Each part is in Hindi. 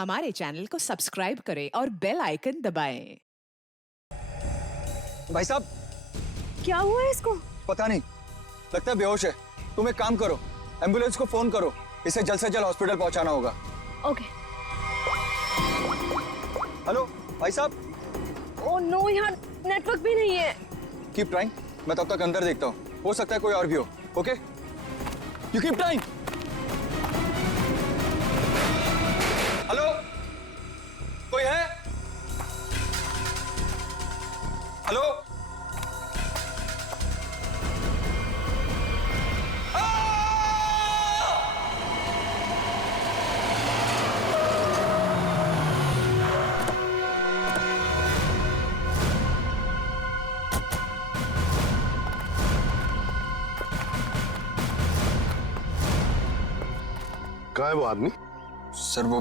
हमारे चैनल को सब्सक्राइब करें और बेल आइकन दबाएं। भाई साहब, क्या हुआ है इसको? पता नहीं, लगता है बेहोश है। तुम एक काम करो, एम्बुलेंस को फोन करो, इसे जल्द से जल्द हॉस्पिटल पहुंचाना होगा। ओके। हेलो भाई साहब। ओह नो, यहाँ नेटवर्क भी नहीं है। कीप ट्राइंग, मैं तब तक अंदर देखता हूँ, हो सकता है कोई और भी हो। Okay, you keep trying. Hello, कोई है? हेलो, कहाँ है वो आदमी? सर वो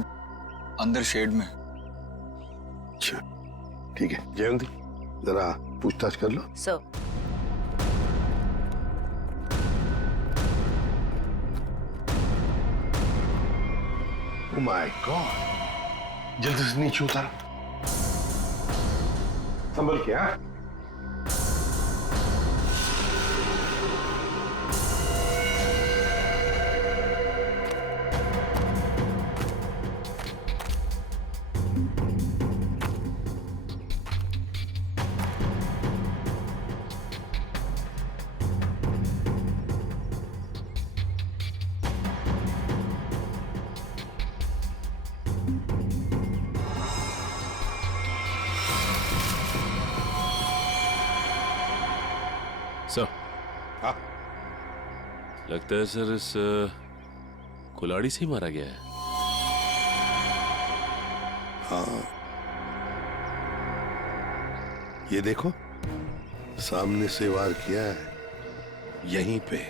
अंदर शेड में। अच्छा ठीक है, जयंती जरा पूछताछ कर लो। सर। ओह माय गॉड, जल्दी से नीचे उतारो, संभल के। हाँ सर। हाँ लगता है सर इस कुल्हाड़ी से ही मारा गया है। हाँ, ये देखो सामने से वार किया है, यहीं पे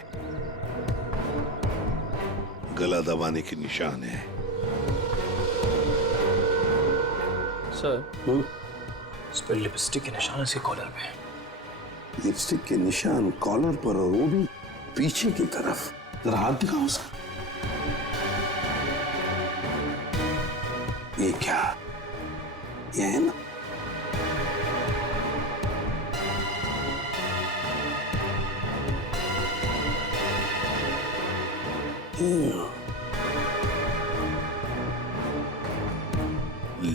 गला दबाने के निशान है। सर, इस पर लिपस्टिक के निशान इसके कॉलर पे। लिपस्टिक के निशान कॉलर पर, और वो भी पीछे की तरफ। जरा हाथ दिखाओ उसका। ये क्या, ये है ना?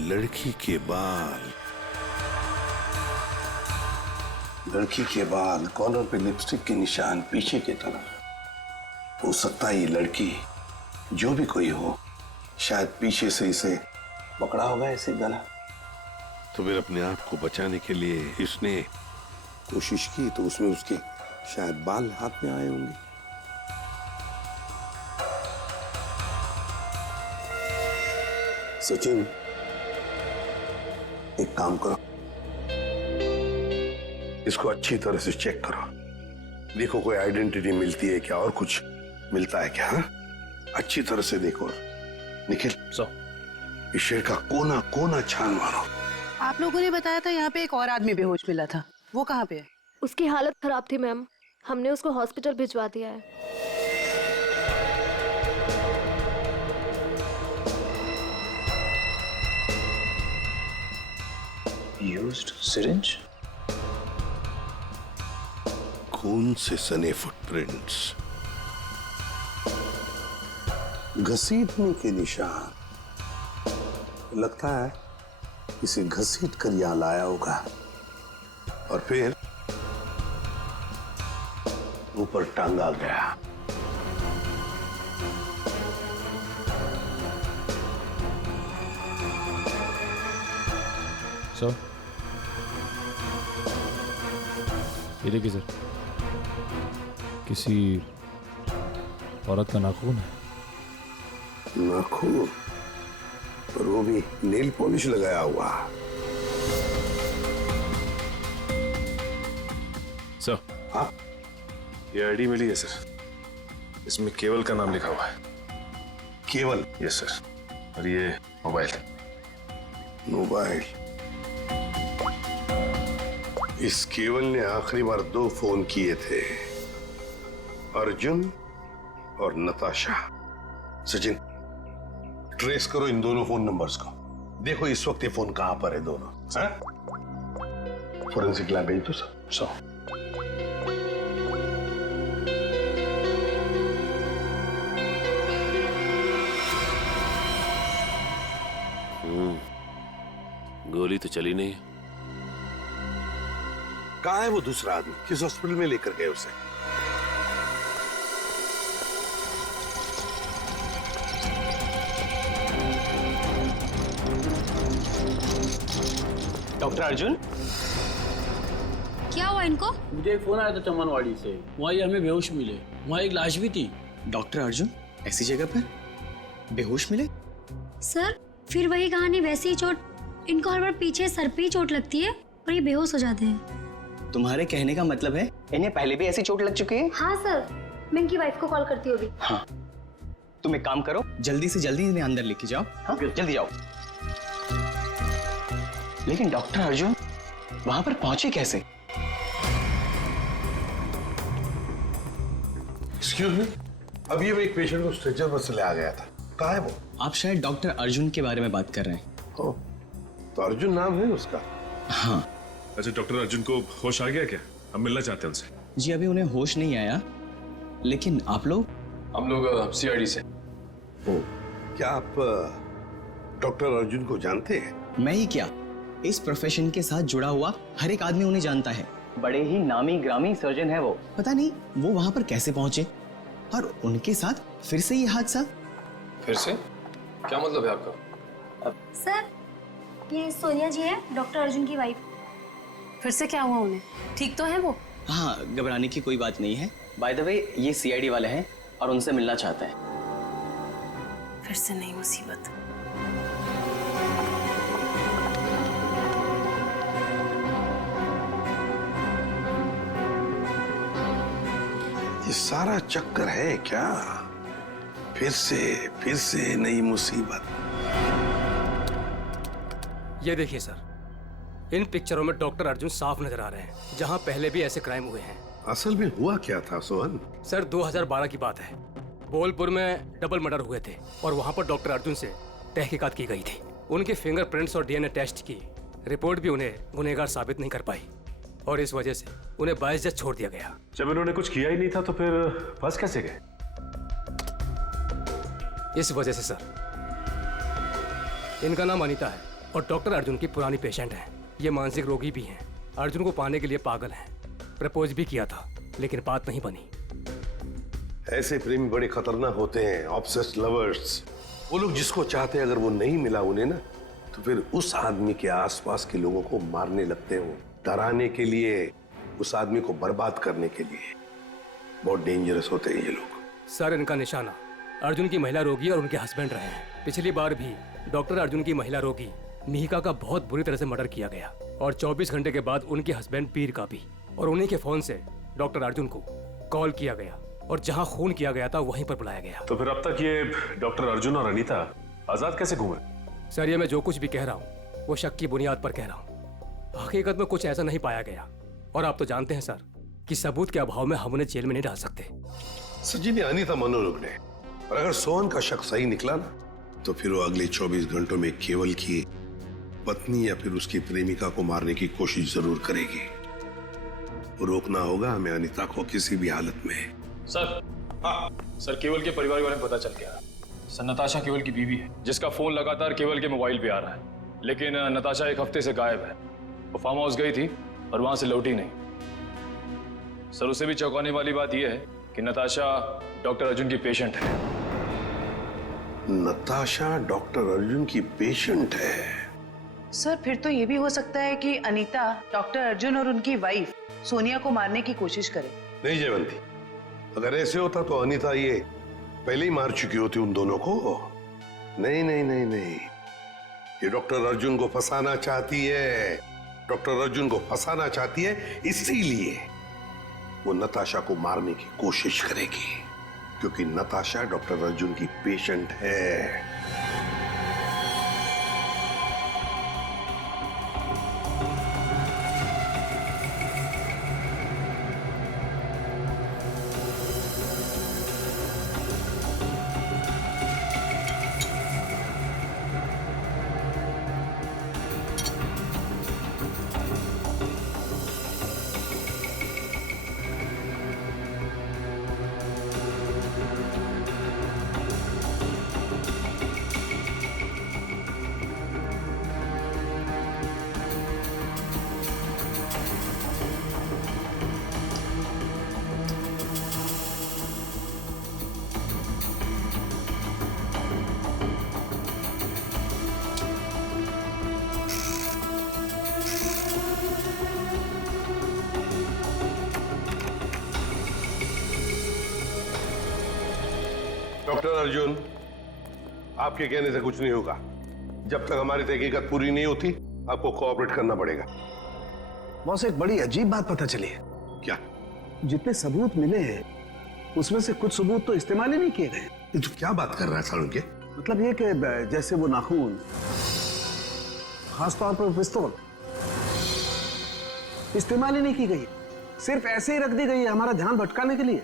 लड़की के बाल, लड़की के बाल, कॉलर पे लिपस्टिक के निशान पीछे की तरफ। हो सकता है ये लड़की, जो भी कोई हो, शायद पीछे से इसे पकड़ा होगा ऐसे गला। तो फिर अपने आप को बचाने के लिए इसने कोशिश की, तो उसमें उसके शायद बाल हाथ में आए होंगे। सचिन, एक काम करो, इसको अच्छी तरह से चेक करो, देखो कोई आइडेंटिटी मिलती है क्या, और कुछ मिलता है क्या। हाँ, अच्छी तरह से देखो। निखिल, इस शेर का कोना कोना छान मारो। आप लोगों ने बताया था यहाँ पे एक और आदमी बेहोश मिला था, वो कहाँ पे है? उसकी हालत खराब थी मैम, हमने उसको हॉस्पिटल भिजवा दिया है। यूज्ड सिरिंज, खून से सने फुटप्रिंट्स, घसीटने के निशान। लगता है इसे घसीट कर यहां लाया होगा और फिर ऊपर टांगा गया। सर ये देखिए सर, किसी औरत का नाखून है। नाखून, पर वो भी नेल पॉलिश लगाया हुआ। सर, हाँ, ये आईडी मिली है सर, इसमें केवल का नाम लिखा हुआ है। केवल? यस सर, और ये मोबाइल। मोबाइल, इस केवल ने आखिरी बार 2 फोन किए थे, अर्जुन और नताशा। सचिन, ट्रेस करो इन दोनों फोन नंबर्स को। देखो इस वक्त ये फोन कहां पर है दोनों। फोरेंसिक लैब भेज दो सर। गोली तो चली नहीं। कहाँ है वो दूसरा आदमी? किस हॉस्पिटल में लेकर गए उसे? डॉक्टर अर्जुन, क्या हुआ इनको? मुझे एक फोन आया था चमनवाड़ी से, वहीं हमें बेहोश मिले, वहाँ एक लाश भी थी। डॉक्टर अर्जुन ऐसी जगह पर बेहोश मिले? सर फिर वही कहानी, वैसी ही चोट। इनको हर बार पीछे सर पे ही चोट लगती है और ये बेहोश हो जाते हैं। तुम्हारे कहने का मतलब है इन्हें पहले भी ऐसी चोट लग चुकी है? हाँ सर, मैं इनकी वाइफ को कॉल करती हूँ अभी। हाँ, तुम एक काम करो, जल्दी से जल्दी इन्हें अंदर लेके जाओ। हाँ, जल्दी जाओ। लेकिन डॉक्टर अर्जुन वहां पर पहुंचे कैसे? एक्सक्यूज मी, अभी एक पेशेंट को स्ट्रेचर पर से ले आ गया था। कहाँ है वो? आप शायद डॉक्टर अर्जुन के बारे में बात कर रहे हैं। तो अर्जुन नाम है उसका? हाँ। अच्छा, डॉक्टर अर्जुन को होश आ गया क्या? हम मिलना चाहते हैं उनसे। जी अभी उन्हें होश नहीं आया, लेकिन आप लोग? हम लोग सीआईडी से। क्या आप डॉक्टर अर्जुन को जानते हैं? मैं ही क्या, इस प्रोफेशन के साथ जुड़ा हुआ हर एक आदमी उन्हें जानता है। बड़े ही नामी ग्रामी सर्जन है वो। पता नहीं वो वहां पर कैसे पहुंचे और उनके साथ फिर से ये हादसा। फिर से? क्या मतलब है आपका? सर ये सोनिया जी है, डॉक्टर अर्जुन की वाइफ। फिर से क्या हुआ उन्हें? ठीक तो है वो? हाँ, घबराने की कोई बात नहीं है। बाय द वे ये सीआईडी वाले हैं और उनसे मिलना चाहते हैं। फिर से नई मुसीबत। ये सारा चक्कर है क्या? फिर से नई मुसीबत। ये देखिए सर, इन पिक्चरों में डॉक्टर अर्जुन साफ नजर आ रहे हैं, जहाँ पहले भी ऐसे क्राइम हुए हैं। असल में हुआ क्या था सोहन? सर 2012 की बात है, बोलपुर में डबल मर्डर हुए थे और वहाँ पर डॉक्टर अर्जुन से तहकीकात की गई थी। उनके फिंगरप्रिंट्स और डीएनए टेस्ट की रिपोर्ट भी उन्हें गुनहगार साबित नहीं कर पाई और इस वजह से उन्हें बाइज्जत छोड़ दिया गया। जब इन्होंने कुछ किया ही नहीं था तो फिर फंस कैसे गए? इस वजह से सर, इनका नाम अनीता है और डॉक्टर अर्जुन की पुरानी पेशेंट है। ये मानसिक रोगी भी हैं, अर्जुन को पाने के लिए पागल हैं। प्रपोज भी किया था लेकिन बात नहीं बनी। ऐसे प्रेमी बड़े खतरनाक होते हैं, ऑब्सेस्ड लवर्स। वो लोग जिसको चाहते हैं अगर वो नहीं मिला उन्हें ना, तो फिर उस आदमी के आसपास के लोगों को मारने लगते हैं, डराने के लिए, उस आदमी को बर्बाद करने के लिए। बहुत डेंजरस होते हैं ये लोग। सर इनका निशाना अर्जुन की महिला रोगी और उनके हस्बैंड रहे हैं। पिछली बार भी डॉक्टर अर्जुन की महिला रोगी मिहिका का बहुत बुरी तरह से मर्डर किया गया और 24 घंटे के बाद उनके हस्बैंड पीर का भी, और उन्हीं के फोन से डॉक्टर अर्जुन को कॉल किया गया और जहां खून किया गया था वहीं पर बुलाया गया। तो फिर अब तक ये डॉक्टर अर्जुन और अनीता आजाद कैसे घूमे? सर ये मैं जो कुछ भी कह रहा हूँ वो शक की बुनियाद पर कह रहा हूँ। हकीकत में कुछ ऐसा नहीं पाया गया और आप तो जानते हैं सर कि सबूत के अभाव में हम उन्हें जेल में नहीं डाल सकते। सचिन, अनीता मनोरोग ने, और अगर सोहन का शक सही निकला ना, तो फिर वो अगले 24 घंटों में केवल की पत्नी या फिर उसकी प्रेमिका को मारने की कोशिश जरूर करेगी। रोकना होगा हमें अनीता को किसी भी हालत में। सर, हाँ सर, केवल के परिवार के बारे में पता चल गया। सर नताशा केवल की बीवी है, जिसका फोन लगातार केवल के मोबाइल पे आ रहा है। लेकिन नताशा एक हफ्ते से गायब है। वो फार्म हाउस गई थी और वहां से लौटी नहीं। सर उससे भी चौंकाने वाली बात यह है कि नताशा डॉक्टर अर्जुन की पेशेंट है। नताशा डॉक्टर अर्जुन की पेशेंट है? सर फिर तो ये भी हो सकता है कि अनीता डॉक्टर अर्जुन और उनकी वाइफ सोनिया को मारने की कोशिश करे। नहीं जयवंती, अगर ऐसे होता तो अनीता ये पहले ही मार चुकी होती उन दोनों को। नहीं नहीं नहीं नहीं, ये डॉक्टर अर्जुन को फंसाना चाहती है। डॉक्टर अर्जुन को फंसाना चाहती है, इसीलिए वो नताशा को मारने की कोशिश करेगी, क्योंकि नताशा डॉक्टर अर्जुन की पेशेंट है। डॉक्टर अर्जुन, आपके कहने से कुछ नहीं होगा। जब तक हमारी तहकीकात पूरी नहीं होती आपको कोऑपरेट करना पड़ेगा। बॉस, एक बड़ी अजीब बात पता चली है। क्या? जितने सबूत मिले हैं उसमें से कुछ सबूत तो इस्तेमाल ही नहीं किए गए। ये तो क्या बात कर रहा है सालुंके? मतलब ये कि जैसे वो नाखून, खासतौर पर पिस्तौल, इस्तेमाल ही नहीं की गई, सिर्फ ऐसे ही रख दी गई है हमारा ध्यान भटकाने के लिए।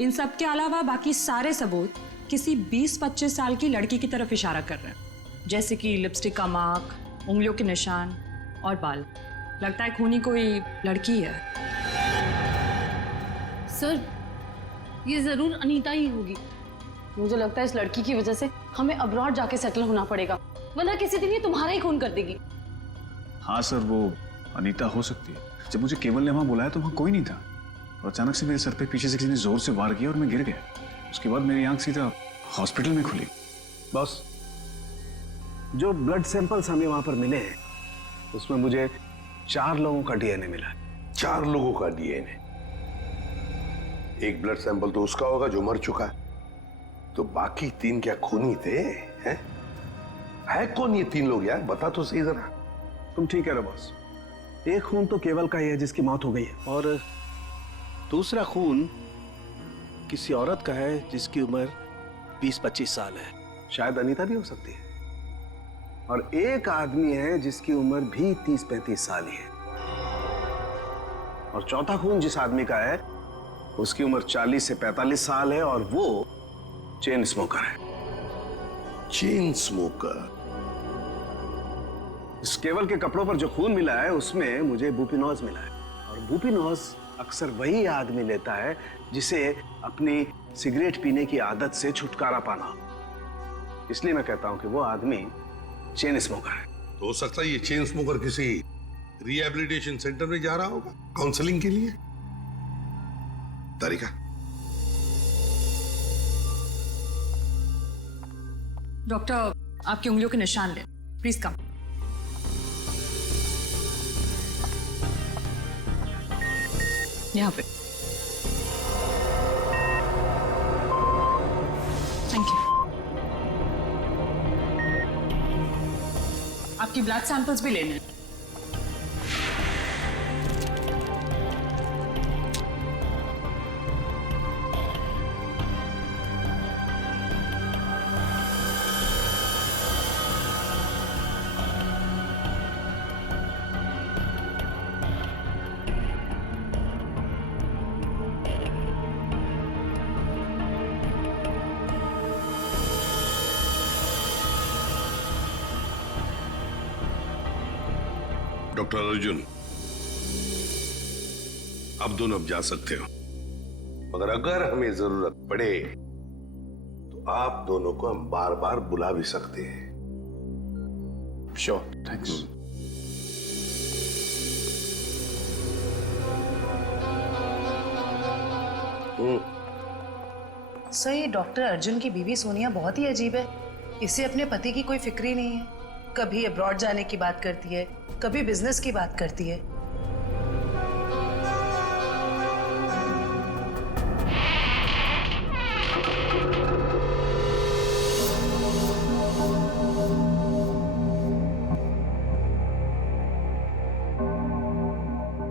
इन सब के अलावा बाकी सारे सबूत किसी 20-25 साल की लड़की की तरफ इशारा कर रहे हैं, जैसे कि लिपस्टिक का मार्क, उंगलियों के निशान और बाल। लगता है खूनी कोई लड़की है। सर, ये जरूर अनीता ही होगी। मुझे लगता है इस लड़की की वजह से हमें अब्रॉड जाके सेटल होना पड़ेगा, वरना किसी दिन ये तुम्हारा ही खून कर देगी। हाँ सर, वो अनीता हो सकती है। जब मुझे केवल ने वहां बुलाया तो वहां कोई नहीं था और अचानक से मेरे सर पे पीछे से किसी ने जोर से वार किया और मैं गिर गया। उसके बाद मेरी आंख सीधा हॉस्पिटल में खुली। बॉस, जो ब्लड सैंपल्स हमें वहां पर मिले हैं उसमें मुझे 4 लोगों का डीएनए मिला। 4 लोगों का डीएनए? एक ब्लड सैंपल तो उसका होगा जो मर चुका है, तो बाकी 3 क्या खूनी थे? हैं? है कौन ये 3 लोग यार? बता तो सही जरा। तुम ठीक कह रहे हो बॉस, एक खून तो केवल का ही है जिसकी मौत हो गई है, और दूसरा खून किसी औरत का है जिसकी उम्र 20-25 साल है, शायद अनीता भी हो सकती है, और एक आदमी है जिसकी उम्र भी 30-35 साल ही है, और चौथा खून जिस आदमी का है उसकी उम्र 40 से 45 साल है और वो चेन स्मोकर है। Chain smoker? इस केवल के कपड़ों पर जो खून मिला है उसमें मुझे बुपिनोज मिला है, और बुपिनोज अक्सर वही आदमी लेता है जिसे अपनी सिगरेट पीने की आदत से छुटकारा पाना हो। इसलिए मैं कहता हूं कि वो आदमी चेन स्मोकर है। तो हो सकता है ये चेन स्मोकर किसी रिहैबिलिटेशन सेंटर में जा रहा होगा काउंसलिंग के लिए। तारिका, डॉक्टर, आपकी उंगलियों के निशान ले, प्लीज कम। यहाँ पे। Thank you. आपकी ब्लड सैंपल्स भी लेने हैं। डॉक्टर अर्जुन, अब दोनों अब जा सकते हो, मगर अगर हमें जरूरत पड़े तो आप दोनों को हम बार बार बुला भी सकते हैं। Sure, thanks. सर, ये डॉक्टर अर्जुन की बीवी सोनिया बहुत ही अजीब है। इसे अपने पति की कोई फिक्र ही नहीं है। कभी अब्रॉड जाने की बात करती है, कभी बिजनेस की बात करती है।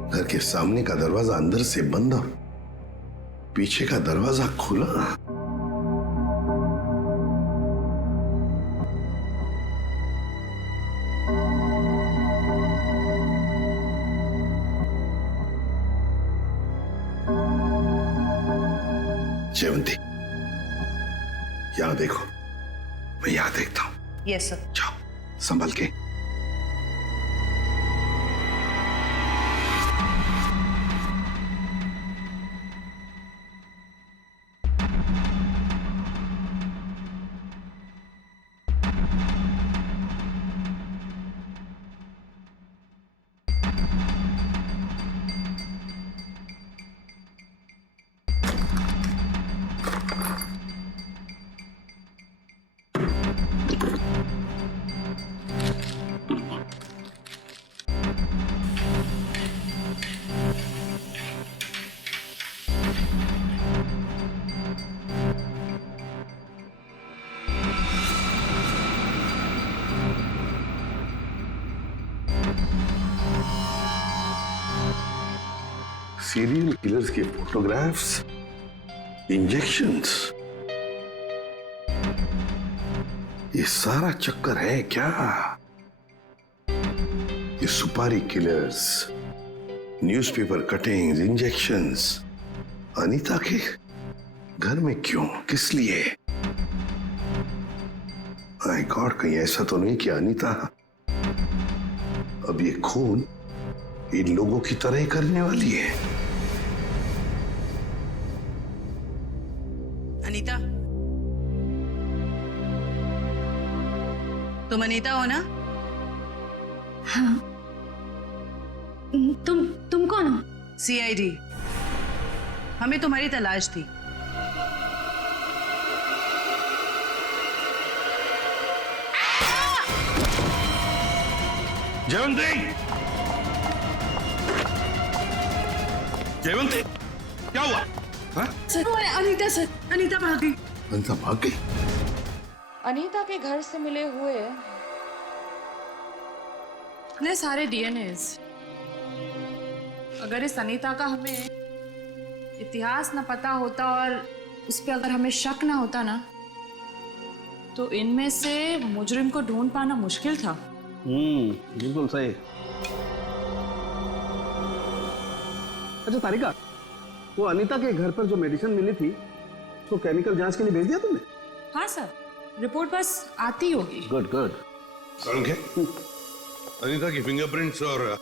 घर के सामने का दरवाजा अंदर से बंद और पीछे का दरवाजा खुला। जयवंती, यहां देखो, मैं यहां देखता हूं। Yes sir. जाओ, संभल के। सीरियल किलर्स के फोटोग्राफ्स, इंजेक्शंस, ये सारा चक्कर है क्या? ये सुपारी killers, newspaper cuttings, injections Anita के घर में क्यों, किस लिए? माय गॉड, कहीं ऐसा तो नहीं कि अनीता अब ये खून इन लोगों की तरह ही करने वाली है? अनीता, तुम अनीता हो ना? हाँ। तुम कौन हो? सीआईडी, हमें तुम्हारी तलाश थी। जयवंती, जयवंती, क्या हुआ? हाँ? सर, अनीता सर, अनीता भाग गई। अनीता भाग गई? अनीता के घर से मिले हुए इतने सारे डीएनएस, अगर इस अनीता का हमें इतिहास न पता होता और उस पर अगर हमें शक ना होता ना, तो इनमें से मुजरिम को ढूंढ पाना मुश्किल था। बिल्कुल सही। अच्छा तारिका, वो अनीता के घर पर जो मेडिसिन मिली थी तो केमिकल जांच के लिए भेज दिया तुमने? हाँ सर, रिपोर्ट बस आती होगी। Good good. अनीता की फिंगरप्रिंट्स और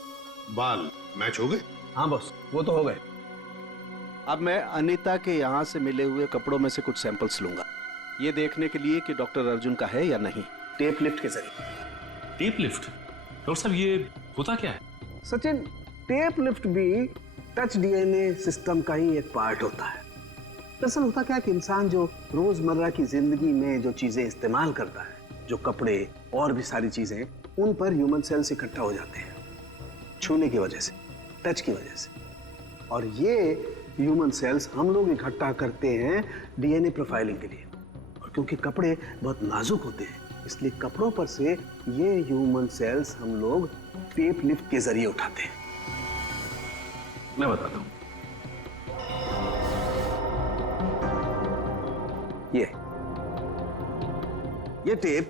बाल मैच हो गए? हाँ बॉस, वो तो हो गए। अब मैं अनीता के यहाँ से मिले हुए कपड़ों में से कुछ सैंपल्स लूंगा, ये देखने के लिए कि डॉक्टर अर्जुन का है या नहीं, टेप लिफ्ट के जरिए। Tape lift? डॉक्टर साहब ये होता क्या है? सचिन, टेप लिफ्ट भी टच डीएनए सिस्टम का ही एक पार्ट होता है। दरअसल होता क्या कि इंसान जो रोजमर्रा की जिंदगी में जो चीजें इस्तेमाल करता है, जो कपड़े और भी सारी चीजें, उन पर ह्यूमन सेल्स इकट्ठा हो जाते हैं छूने की वजह से, टच की वजह से। और ये ह्यूमन सेल्स हम लोग इकट्ठा करते हैं डीएनए प्रोफाइलिंग के लिए। और क्योंकि कपड़े बहुत नाजुक होते हैं, इसलिए कपड़ों पर से ये ह्यूमन सेल्स हम लोग टेप लिफ्ट के जरिए उठाते हैं। मैं बताता हूं, ये टेप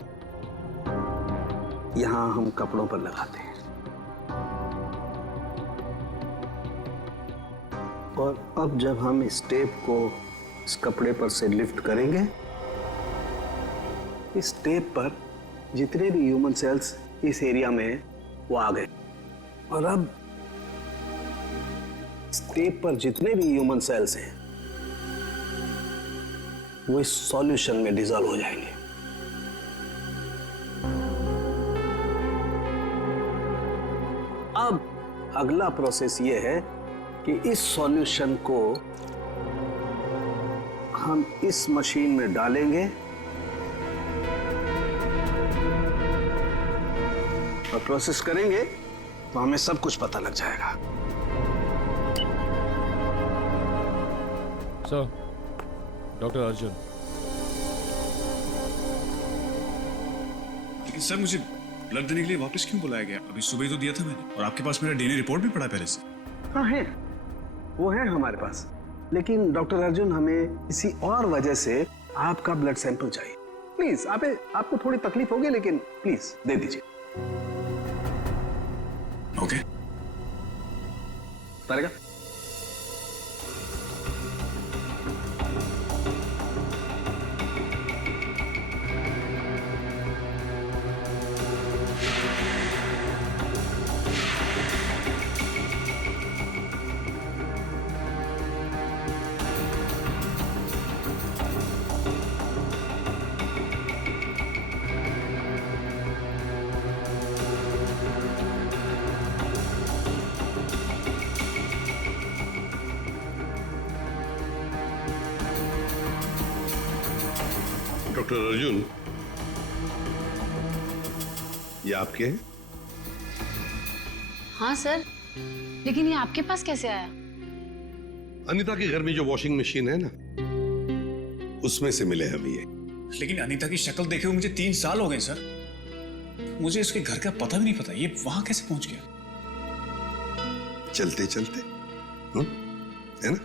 यहां हम कपड़ों पर लगाते हैं और अब जब हम इस टेप को इस कपड़े पर से लिफ्ट करेंगे, इस टेप पर जितने भी ह्यूमन सेल्स इस एरिया में वो आ गए। और अब इस टेप पर जितने भी ह्यूमन सेल्स हैं वो इस सॉल्यूशन में डिसॉल्व हो जाएंगे। अब अगला प्रोसेस ये है कि इस सॉल्यूशन को हम इस मशीन में डालेंगे और प्रोसेस करेंगे तो हमें सब कुछ पता लग जाएगा। Sir, doctor Arjun. लेकिन सर, मुझे ब्लड देने के लिए वापस क्यों बुलाया गया? अभी सुबह ही तो दिया था मैंने, और आपके पास मेरा डीएनए रिपोर्ट भी पड़ा पहले से। हाँ है, वो है हमारे पास, लेकिन डॉक्टर अर्जुन हमें किसी और वजह से आपका ब्लड सैंपल चाहिए। प्लीज, आपको थोड़ी तकलीफ होगी, लेकिन प्लीज दे दीजिए। ओके। तारिका, डॉक्टर अर्जुन, ये आपके हैं? हाँ सर, लेकिन ये आपके पास कैसे आया? अनीता के घर में जो वॉशिंग मशीन है ना, उसमें से मिले हमें ये। लेकिन अनीता की शक्ल देखे हुए मुझे 3 साल हो गए सर। मुझे इसके घर का पता भी नहीं पता, ये वहां कैसे पहुंच गया? चलते चलते है ना?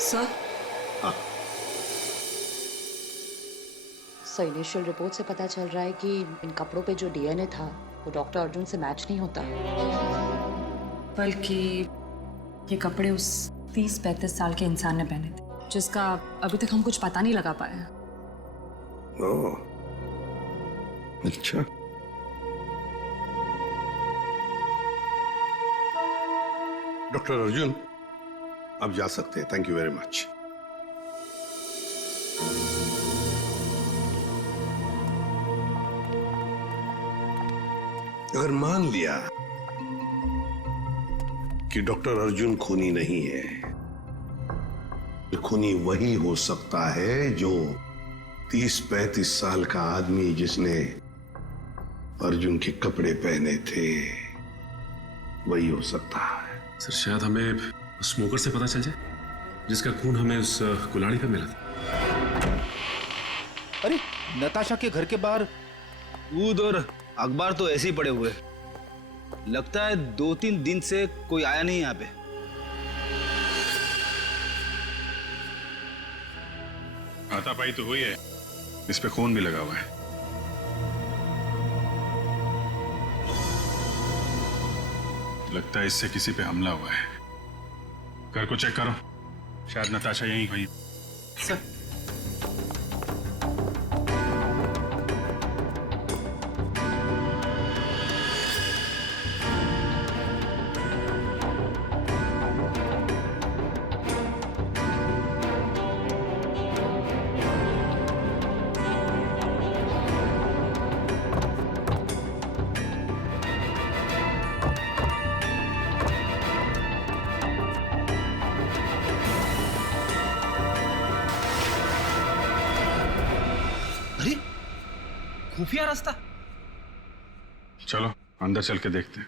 सर सर इनिशियल रिपोर्ट से पता चल रहा है कि इन कपड़ों पे जो डीएनए था वो डॉक्टर अर्जुन से मैच नहीं होता, बल्कि ये कपड़े उस 30-35 साल के इंसान ने पहने थे, जिसका अभी तक हम कुछ पता नहीं लगा पाए हैं। ओह, अच्छा। डॉक्टर अर्जुन, आप जा सकते हैं। Thank you very much. अगर मान लिया कि डॉक्टर अर्जुन खूनी नहीं है, तो खूनी वही हो सकता है जो 30-35 साल का आदमी जिसने अर्जुन के कपड़े पहने थे, वही हो सकता है। सर शायद हमें स्मोकर से पता चल जाए, जिसका खून हमें उस कुल्हाड़ी पे मिला था। अरे नताशा के घर के बाहर दूध और अखबार तो ऐसे ही पड़े हुए, लगता है 2-3 दिन से कोई आया नहीं यहाँ पे। हाथापाई तो हुई है, इस पे खून भी लगा हुआ है। लगता है इससे किसी पे हमला हुआ है। घर को चेक करो, शायद नताशा यहीं हुई। सर खुफिया रास्ता। चलो अंदर चल के देखते हैं।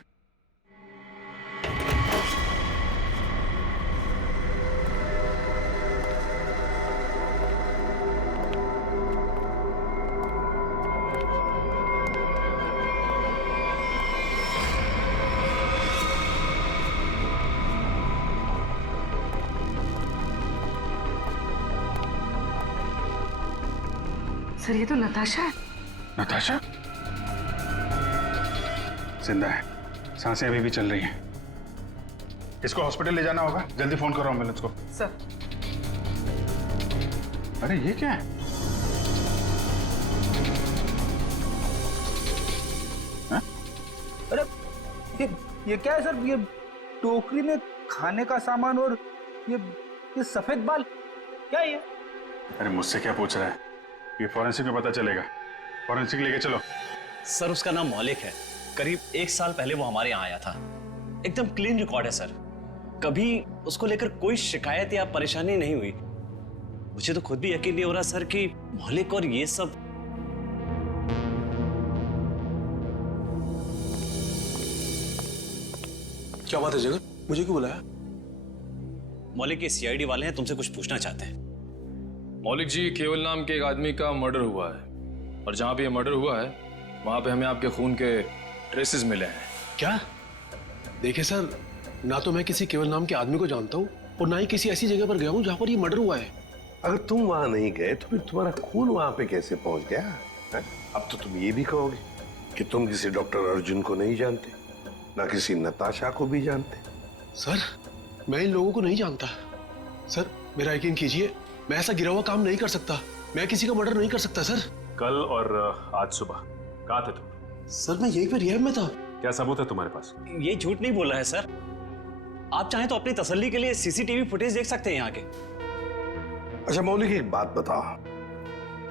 सर ये तो नताशा है। नताशा जिंदा है, सांसें अभी भी चल रही हैं। इसको हॉस्पिटल ले जाना होगा, जल्दी फोन करो एम्बुलेंस को। सर अरे ये क्या है? हा? अरे ये क्या है सर? ये टोकरी में खाने का सामान और ये सफेद बाल क्या है ये? अरे मुझसे क्या पूछ रहा है? ये फॉरेंसिक में पता चलेगा। फॉरेंसिक लेके चलो। सर उसका नाम मौलिक है, करीब 1 साल पहले वो हमारे यहाँ आया था। एकदम क्लीन रिकॉर्ड है सर, कभी उसको लेकर कोई शिकायत या परेशानी नहीं हुई। मुझे तो खुद भी यकीन नहीं हो रहा सर कि मौलिक और ये सब। क्या बात है जगन, मुझे क्यों बुलाया? मौलिक के सीआईडी वाले हैं, तुमसे कुछ पूछना चाहते हैं। मौलिक जी, केवल नाम के एक आदमी का मर्डर हुआ है, और जहां पे ये मर्डर हुआ है वहां पे हमें आपके खून के ट्रेसेस मिले हैं। क्या? देखिए सर, ना तो मैं किसी केवल नाम के आदमी को जानता हूँ और ना ही किसी ऐसी जगह पर गया हूँ जहाँ पर ये मर्डर हुआ है। अगर तुम वहां नहीं गए तो फिर तुम्हारा खून वहां पे कैसे पहुंच गया है? अब तो तुम ये भी कहोगे कि तुम किसी डॉक्टर अर्जुन को नहीं जानते। ना किसी नताशा को भी जानते। सर मैं इन लोगों को नहीं जानता। सर मेरा यकीन कीजिए, मैं ऐसा गिरा हुआ काम नहीं कर सकता। मैं किसी का मर्डर नहीं कर सकता सर। कल और आज सुबह कहाँ थे तुम? सर मैं यहीं पे रिहैब में था। क्या सबूत है तुम्हारे पास? ये झूठ नहीं बोल रहा है सर। आप चाहें तो अपनी तसल्ली के लिए सीसीटीवी फुटेज देख सकते हैं यहाँ के। अच्छा मौलिक, एक बात बताओ,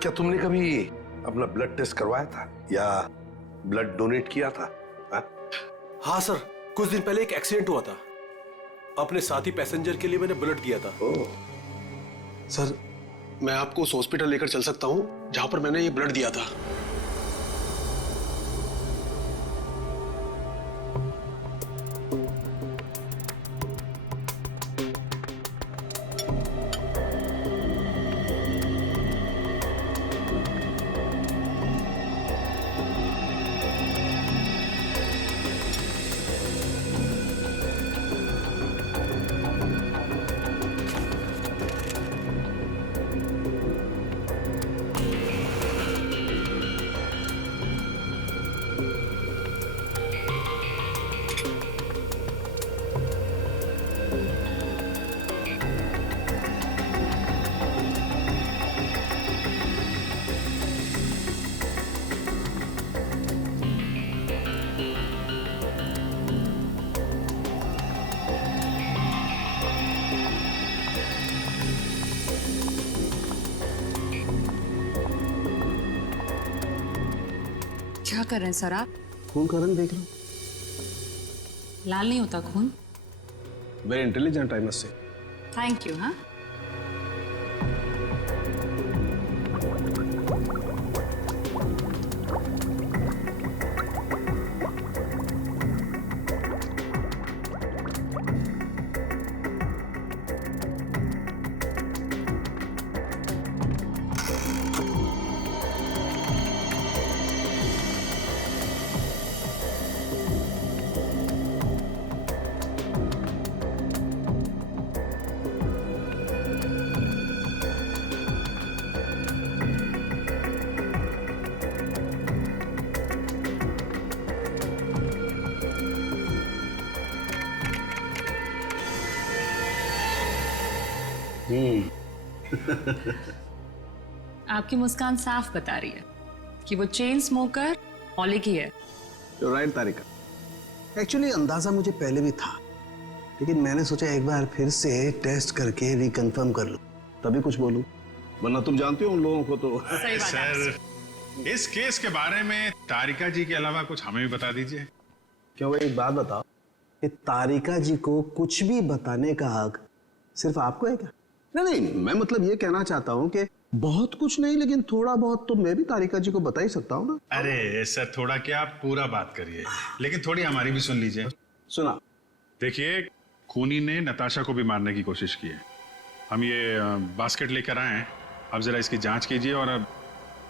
क्या तुमने कभी अपना ब्लड टेस्ट करवाया था या ब्लड डोनेट किया था? हाँ सर, कुछ दिन पहले एक एक्सीडेंट हुआ था। अपने साथी पैसेंजर के लिए मैंने ब्लड किया था। सर मैं आपको उस हॉस्पिटल लेकर चल सकता हूँ जहां पर मैंने ये ब्लड दिया था। क्या कर रहे हैं सर आप? खून का रंग देख लो। लाल नहीं होता खून। Very intelligent I must say. Thank you. हाँ आपकी मुस्कान साफ बता रही है कि वो चेन स्मोकर मौलिक ही है। राइट तारिका, एक्चुअली अंदाजा मुझे पहले भी था, लेकिन मैंने सोचा एक बार फिर से टेस्ट करके रिकंफर्म कर लूं, तभी कुछ बोलूं, वरना तुम जानते हो उन लोगों को तो। सर इस केस के बारे में तारिका जी के अलावा कुछ हमें भी बता दीजिए। क्या वो एक बात बताओ कि तारिका जी को कुछ भी बताने का हक सिर्फ आपको है क्या? नहीं, मैं मतलब ये कहना चाहता हूँ कि बहुत कुछ नहीं, लेकिन थोड़ा बहुत तो मैं भी तारिका जी को बता ही सकता हूँ ना। अरे सर थोड़ा क्या, आप पूरा बात करिए, लेकिन थोड़ी हमारी भी सुन लीजिए। सुना। देखिए, खूनी ने नताशा को भी मारने की कोशिश की है। हम ये बास्केट लेकर आए हैं, अब जरा इसकी जांच कीजिए और अब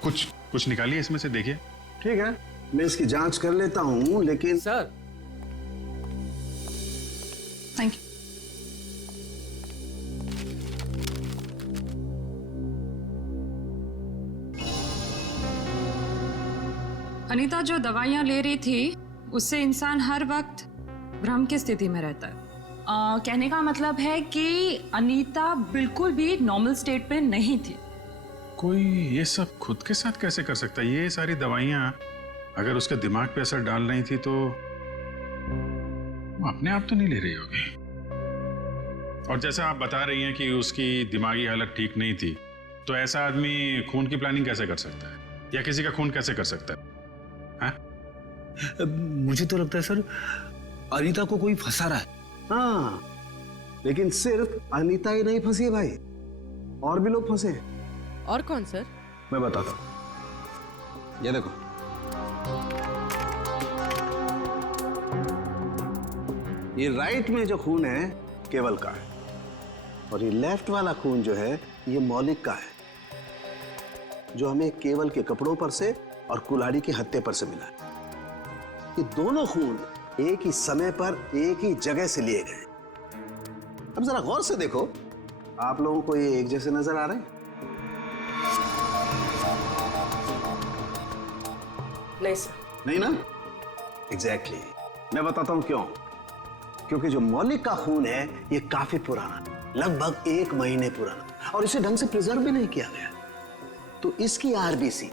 कुछ निकालिए इसमें से, देखिए। ठीक है, मैं इसकी जांच कर लेता हूँ, लेकिन सर थैंक यू। अनीता जो दवाइयाँ ले रही थी उससे इंसान हर वक्त भ्रम की स्थिति में रहता है। कहने का मतलब है कि अनीता बिल्कुल भी नॉर्मल स्टेट पे नहीं थी। कोई ये सब खुद के साथ कैसे कर सकता है? ये सारी दवाइयाँ अगर उसके दिमाग पे असर डाल रही थी तो वो अपने आप तो नहीं ले रही होगी। और जैसा आप बता रही हैं कि उसकी दिमागी हालत ठीक नहीं थी, तो ऐसा आदमी खून की प्लानिंग कैसे कर सकता है या किसी का खून कैसे कर सकता है? मुझे तो लगता है सर अनीता को कोई फंसा रहा है। हाँ, लेकिन सिर्फ अनीता ही नहीं फंसी है भाई, और भी लोग फंसे हैं। और कौन सर? मैं बताता हूं, ये देखो। ये राइट में जो खून है केवल का है, और ये लेफ्ट वाला खून जो है ये मौलिक का है, जो हमें केवल के कपड़ों पर से और कुल्हाड़ी के हत्थे पर से मिला है। ये दोनों खून एक ही समय पर एक ही जगह से लिए गए। अब जरा गौर से देखो, आप लोगों को ये एक जैसे नजर आ रहे हैं? नहीं सर। नहीं ना? एग्जैक्टली। मैं बताता हूं क्यों। क्योंकि जो मौलिक का खून है ये काफी पुराना, लगभग 1 महीने पुराना, और इसे ढंग से प्रिजर्व भी नहीं किया गया। तो इसकी आरबीसी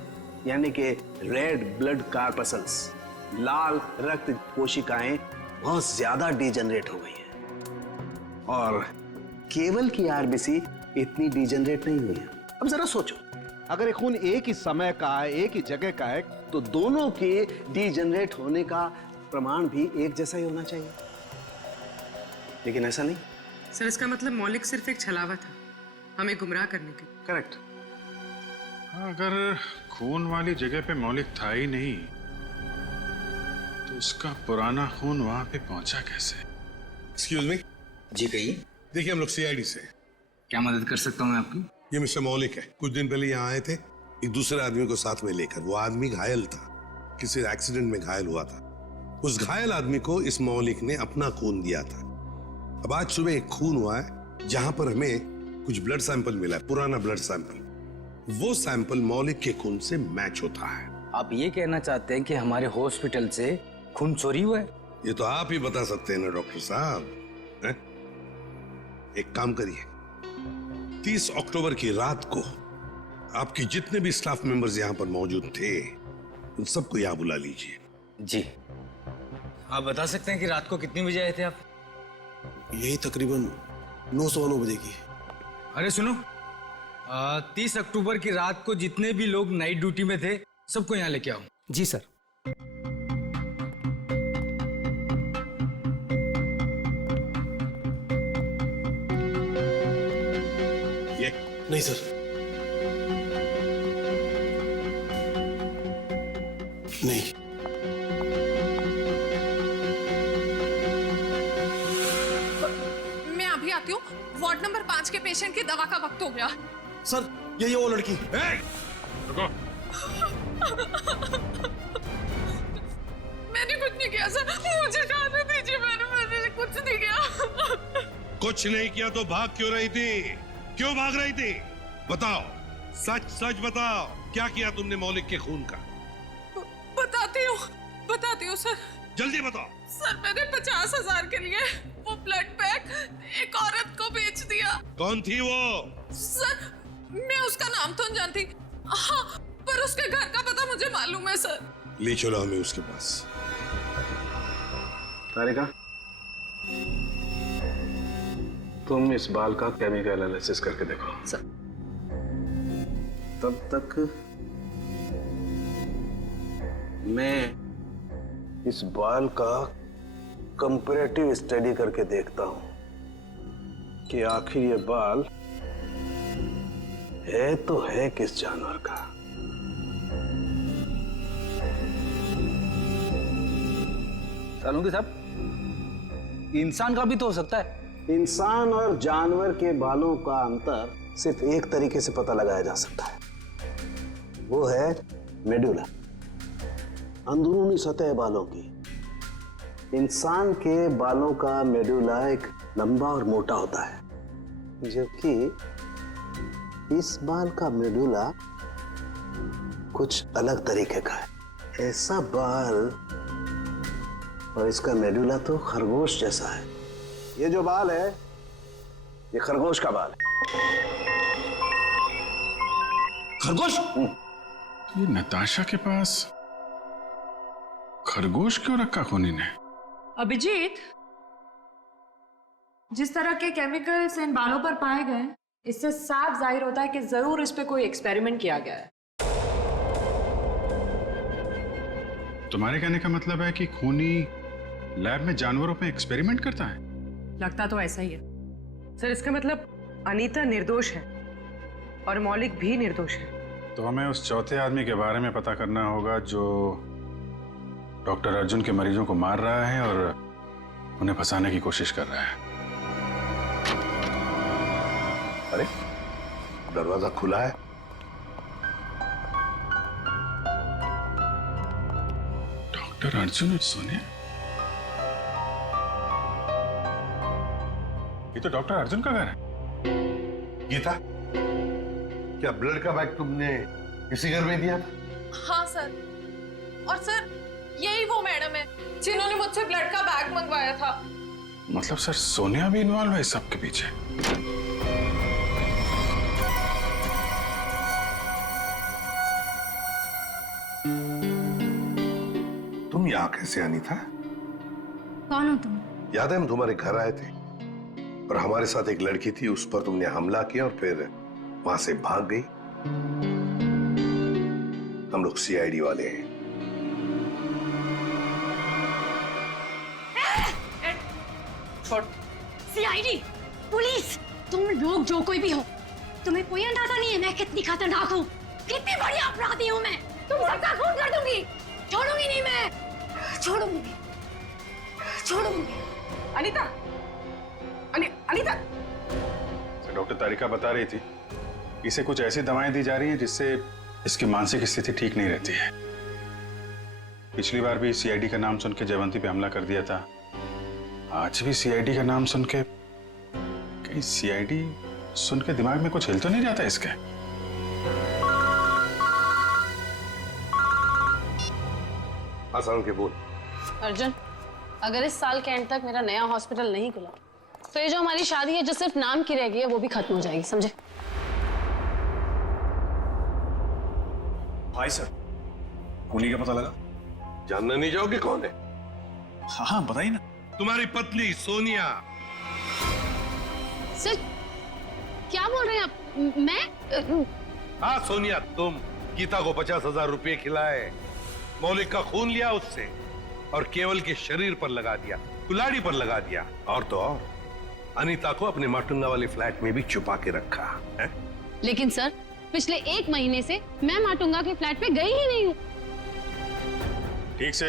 यानी कि रेड ब्लड कार्पसल्स, लाल रक्त कोशिकाएं बहुत ज्यादा डिजेनरेट हो गई हैं, और केवल की आरबीसी इतनी डिजेनरेट नहीं हुई है। अब जरा सोचो, अगर ये खून एक ही समय का है, एक ही जगह का है, तो दोनों के डिजेनरेट होने का प्रमाण भी एक जैसा ही होना चाहिए, लेकिन ऐसा नहीं। सर इसका मतलब मौलिक सिर्फ एक छलावा था हमें गुमराह करने के। करेक्ट। अगर खून वाली जगह पे मौलिक था ही नहीं तो उसका पुराना खून वहां पे पहुंचा कैसे? Excuse me. जी कहिए। देखिए हम लोग सीआईडी से। क्या मदद कर सकता हूँ मैं आपकी? ये मिस्टर मौलिक है। कुछ दिन पहले यहाँ आए थे एक दूसरे आदमी को साथ में लेकर। वो आदमी घायल था, किसी एक्सीडेंट में घायल हुआ था। उस घायल आदमी को इस मौलिक ने अपना खून दिया था। अब आज सुबह एक खून हुआ है जहां पर हमें कुछ ब्लड सैंपल मिला है, पुराना ब्लड सैंपल। वो सैंपल मौलिक के खून से मैच होता है। आप ये कहना चाहते हैं कि हमारे हॉस्पिटल से खून चोरी हुआ है? ये तो आप ही बता सकते हैं ना डॉक्टर साहब। एक काम करिए, 30 अक्टूबर की रात को आपके जितने भी स्टाफ मेंबर्स यहाँ पर मौजूद थे उन सबको यहाँ बुला लीजिए। जी। आप बता सकते हैं कि रात को कितने बजे आए थे आप? यही तकरीबन 9:09 बजे की। अरे सुनो, 30 अक्टूबर की रात को जितने भी लोग नाइट ड्यूटी में थे सबको यहाँ लेके आओ। जी सर। ये नहीं सर, नहीं। मैं अभी आती हूँ। वार्ड नंबर 5 के पेशेंट की दवा का वक्त हो गया। सर ये वो लड़की। रुको। मैंने कुछ नहीं किया सर, मुझे जाने दीजिए। मैंने कुछ नहीं किया। कुछ नहीं किया तो भाग क्यों रही थी? क्यों भाग रही थी? बताओ, सच सच बताओ, क्या किया तुमने मौलिक के खून का? बताती हूँ सर। जल्दी बताओ। सर मैंने 50,000 के लिए वो ब्लड पैक एक औरत को बेच दिया। कौन थी वो? सर मैं उसका नाम तो नहीं जानती, हाँ, पर उसके घर का पता मुझे मालूम है सर। ले चलो हमें उसके पास। तारिका, तुम इस बाल का केमिकल एनालिसिस करके देखो। सर। तब तक मैं इस बाल का कंपैरेटिव स्टडी करके देखता हूं कि आखिर ये बाल है तो है किस जानवर का। सालुंगी साहब, इंसान का भी तो हो सकता है। इंसान और जानवर के बालों का अंतर सिर्फ एक तरीके से पता लगाया जा सकता है, वो है मेडुला, अंदरूनी सतह बालों की। इंसान के बालों का मेडुला एक लंबा और मोटा होता है, जबकि इस बाल का मेडुला कुछ अलग तरीके का है। ऐसा बाल और इसका मेडुला तो खरगोश जैसा है। ये जो बाल है ये खरगोश का बाल है। खरगोश? ये नताशा के पास खरगोश क्यों रखा खूनी ने? अभिजीत, जिस तरह के केमिकल्स इन बालों पर पाए गए, इससे साफ जाहिर होता है कि जरूर इस पे कोई एक्सपेरिमेंट किया गया है। तुम्हारे कहने का मतलब है कि खूनी लैब में जानवरों पे एक्सपेरिमेंट करता है? लगता तो ऐसा ही है सर। इसका मतलब अनीता निर्दोष है और मौलिक भी निर्दोष है। तो हमें उस चौथे आदमी के बारे में पता करना होगा जो डॉक्टर अर्जुन के मरीजों को मार रहा है और उन्हें फंसाने की कोशिश कर रहा है। अरे दरवाजा खुला है। डॉक्टर अर्जुन और सोनिया, ये तो डॉक्टर अर्जुन का घर है। गीता, क्या ब्लड का बैग तुमने इसी घर में दिया था? हाँ सर, और सर यही वो मैडम है जिन्होंने मुझसे ब्लड का बैग मंगवाया था। मतलब सर सोनिया भी इन्वॉल्व है इस सब के पीछे? तुम यहाँ कैसे आनी था? कौन हो तुम? याद है हम तुम्हारे घर आए थे और हमारे साथ एक लड़की थी, उस पर तुमने हमला किया और फिर वहां से भाग गई। हम लोग सीआईडी वाले हैं। सीआईडी, पुलिस, तुम लोग जो कोई भी हो, तुम्हें कोई अंदाजा नहीं है मैं कितनी खतरनाक हूँ, कितनी बड़ी अपराधी हूँ मैं। तुम सबका खून कर दूंगी, छोड़ूंगी नहीं मैं, छोड़ूंगी। अनीता, अनीता। डॉक्टर तारिका बता रही थी इसे कुछ ऐसी दवाएं दी जा रही हैं जिससे इसकी मानसिक स्थिति ठीक नहीं रहती है। पिछली बार भी सीआईडी का नाम सुन के जयवंती पे हमला कर दिया था, आज भी सीआईडी का नाम सुन के, कहीं सीआईडी सुन के दिमाग में कुछ हिल तो नहीं जाता इसके? आसान के बोल। अर्जुन, अगर इस साल के एंड तक मेरा नया हॉस्पिटल नहीं खुला तो ये जो हमारी शादी है जो सिर्फ नाम की रह गई है वो भी खत्म हो जाएगी, समझे? भाई सर, खूनी का पता लगा? जानना नहीं चाहोगे कौन है? हाँ हाँ बताइए ना। तुम्हारी पत्नी सोनिया। सर क्या बोल रहे हैं आप? मैं? हाँ सोनिया, तुम गीता को 50,000 रुपए खिलाए, मौलिक का खून लिया उससे और केवल के शरीर पर लगा दिया, कुल्हाड़ी पर लगा दिया, और तो और अनीता को अपने माटुंगा वाले फ्लैट में भी छुपा के रखा है? लेकिन सर पिछले 1 महीने से मैं माटुंगा के फ्लैट पे गई ही नहीं हूँ। ठीक से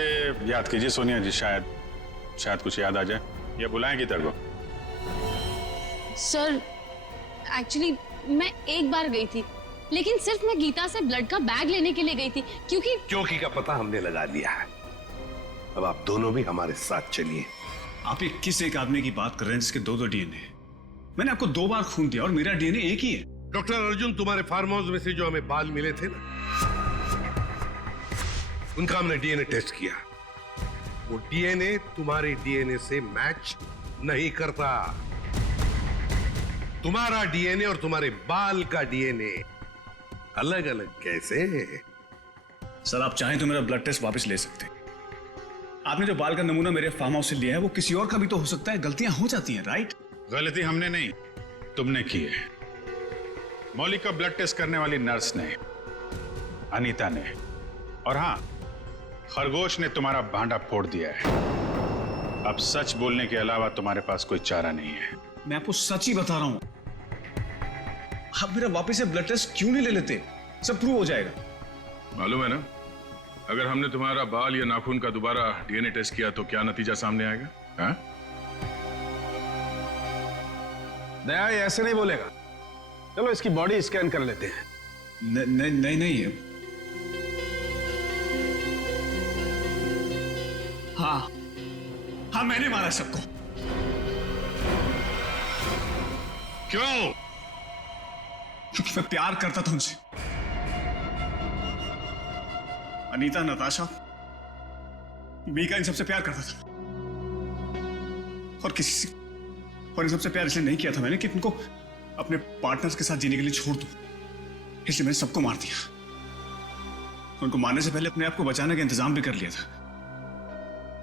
याद कीजिए सोनिया जी, शायद कुछ याद आ जाए, या बुलाएं गीता को। सर एक्चुअली मैं एक बार गई थी, लेकिन सिर्फ मैं गीता से ब्लड का बैग लेने के लिए गई थी, क्योंकि का पता हमने लगा लिया है। अब आप दोनों भी हमारे साथ चलिए। आप ये किस एक आदमी की बात कर रहे हैं जिसके 2 डीएनए? मैंने आपको 2 बार खून दिया और मेरा डीएनए एक ही है। डॉक्टर अर्जुन, तुम्हारे फार्म हाउस में से जो हमें बाल मिले थे ना, उनका हमने डीएनए टेस्ट किया। वो डीएनए तुम्हारे डीएनए से मैच नहीं करता। तुम्हारा डीएनए और तुम्हारे बाल का डीएनए अलग अलग कैसे? सर आप चाहें तो मेरा ब्लड टेस्ट वापस ले सकते हैं। आपने जो बाल का नमूना मेरे फार्म हाउस से लिया है वो किसी और का भी तो हो सकता है, गलतियां हो जाती हैं, राइट? गलती हमने नहीं, तुमने की है। मौलिक का ब्लड टेस्ट करने वाली नर्स ने, अनीता ने, और हाँ खरगोश ने तुम्हारा भांडा फोड़ दिया है। अब सच बोलने के अलावा तुम्हारे पास कोई चारा नहीं है। मैं आपको सच ही बता रहा हूं। आप मेरा वापस से ब्लड टेस्ट क्यों नहीं ले लेते? सब प्रूव हो जाएगा। मालूम है ना, अगर हमने तुम्हारा बाल या नाखून का दोबारा डीएनए टेस्ट किया तो क्या नतीजा सामने आएगा? हाँ? दया ये ऐसे नहीं बोलेगा। चलो इसकी बॉडी स्कैन कर लेते हैं। नहीं हाँ मैंने मारा सबको। क्यों? क्योंकि मैं प्यार करता था उनसे। अनीता, नताशा, मीका, इन सबसे प्यार करता था। और इन सबसे प्यार इसलिए नहीं किया था मैंने कि इनको अपने पार्टनर्स के साथ जीने के लिए छोड़ दूं। इसलिए मैंने सबको मार दिया। उनको मारने से पहले अपने आप को बचाने का इंतजाम भी कर लिया था,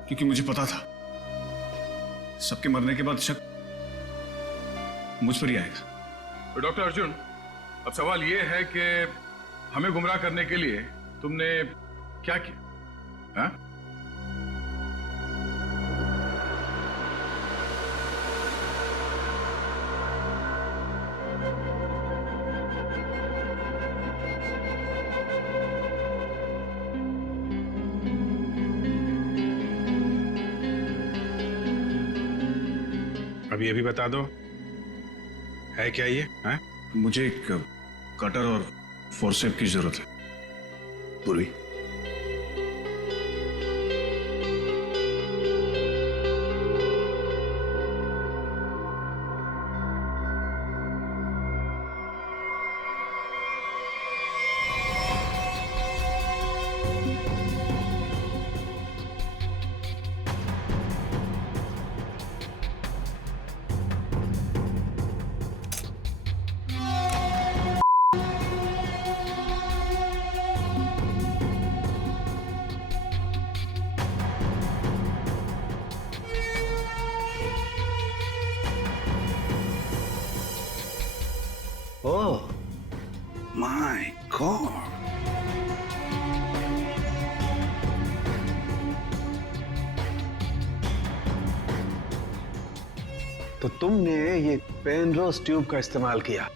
क्योंकि मुझे पता था सबके मरने के बाद शक मुझ पर ही आएगा। तो डॉक्टर अर्जुन, अब सवाल यह है कि हमें गुमराह करने के लिए तुमने क्या किया? हाँ? अब ये भी बता दो, है क्या ये? है? मुझे एक कटर और फोर्सेप की जरूरत है। पूर्वी, ओह माय गॉड। तो तुमने ये पेनरोज ट्यूब का इस्तेमाल किया,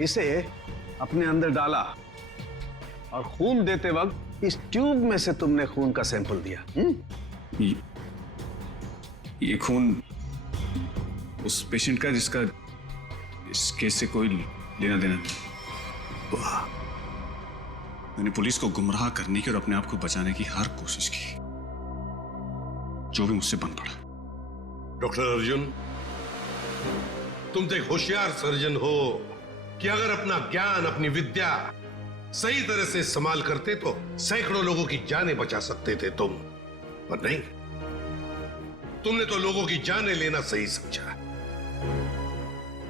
इसे अपने अंदर डाला और खून देते वक्त इस ट्यूब में से तुमने खून का सैंपल दिया। ये खून उस पेशेंट का जिसका इस केस से कोई लेना देना नहीं। वाह, मैंने पुलिस को गुमराह करने की और अपने आप को बचाने की हर कोशिश की, जो भी मुझसे बन पड़ा। डॉक्टर अर्जुन, तुम तो एक होशियार सर्जन हो कि अगर अपना ज्ञान, अपनी विद्या सही तरह से इस्तेमाल करते तो सैकड़ों लोगों की जानें बचा सकते थे तुम, पर नहीं, तुमने तो लोगों की जानें लेना सही समझा।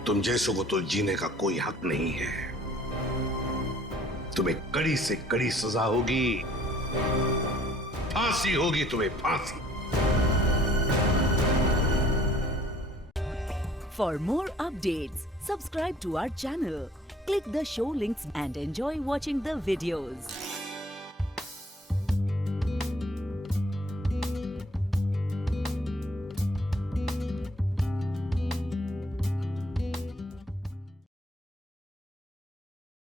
तुम जैसों को तो जीने का कोई हक नहीं है। तुम्हें कड़ी से कड़ी सजा होगी, फांसी होगी तुम्हें, फांसी। For more updates, subscribe to our channel, click the show links and enjoy watching the videos.